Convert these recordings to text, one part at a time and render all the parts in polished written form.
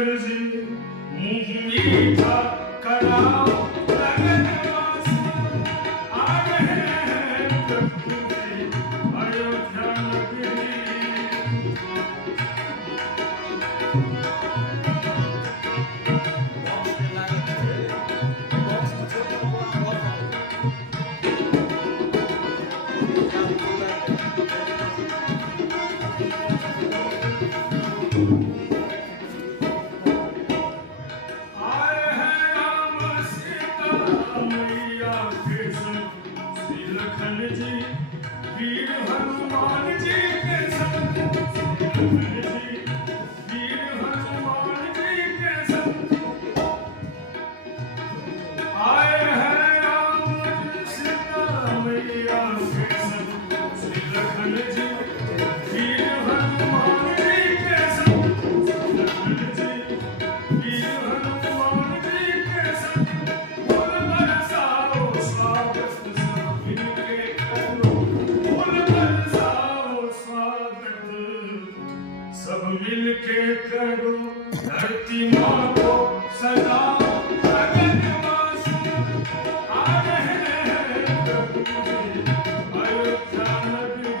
जी मुँह मीठा कराओ लगनवास आ रहे हैं प्रभु जी अयोध्या नगरी। आए हैं राम सीता मैया के संग श्री लखन जी वीर हनुमान जी के संग श्री लखन जी वीर हनुमान जी के संग आए हैं राम सीता मैया के संग श्री लखन जी वीर हनुमान जी के संग श्री लखन जी वीर हनुमान जी के संग बोल बरसाओ स्वागत सब इनके करो बोल बरसाओ स्वागत सब मिलके करो धरती माँ को सजाओ लगनवास आ रहे हैं प्रभु जी अयोध्या नगरी।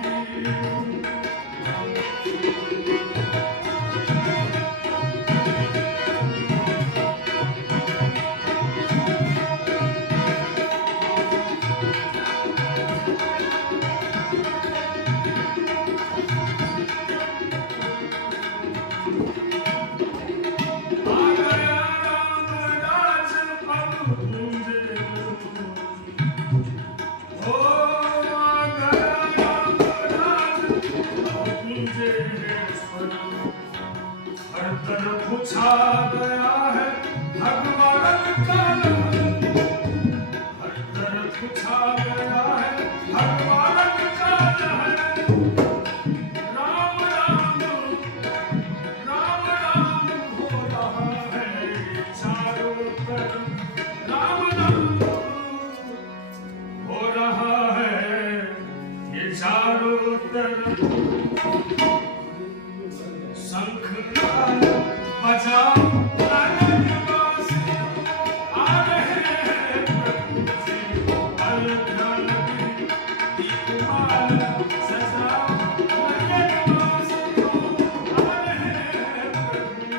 आ गया राम राज पग पूंजे ओ आ गया राम राज पग पूंजे हर तरफ छा गया है भगवान का लहर हर तरफ छा गया है भगवान का लहर राम राम राम राम हो रहा है चारों तरफ राम राम हो रहा है ये चारों तरफ शंख ताल बजाओ लगनवास आ रहे हैं प्रभु जी अयोध्या नगरी। दीपमाला सजाओ लगनवास आ रहे हैं प्रभु जी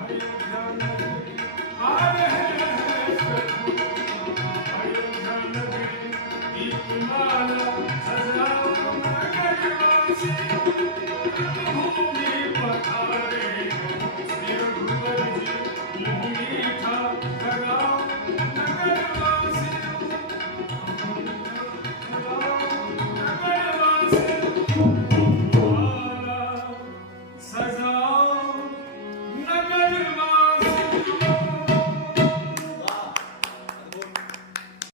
अयोध्या नगरी आ रहे हैं प्रभु अयोध्या नगरी। दीपमाला सजाओ लगनवास भूमि पधारे श्री रघुवर जी मुँह मीठा कराओ लगनवास लगनवास माला सजाओ लगनवास।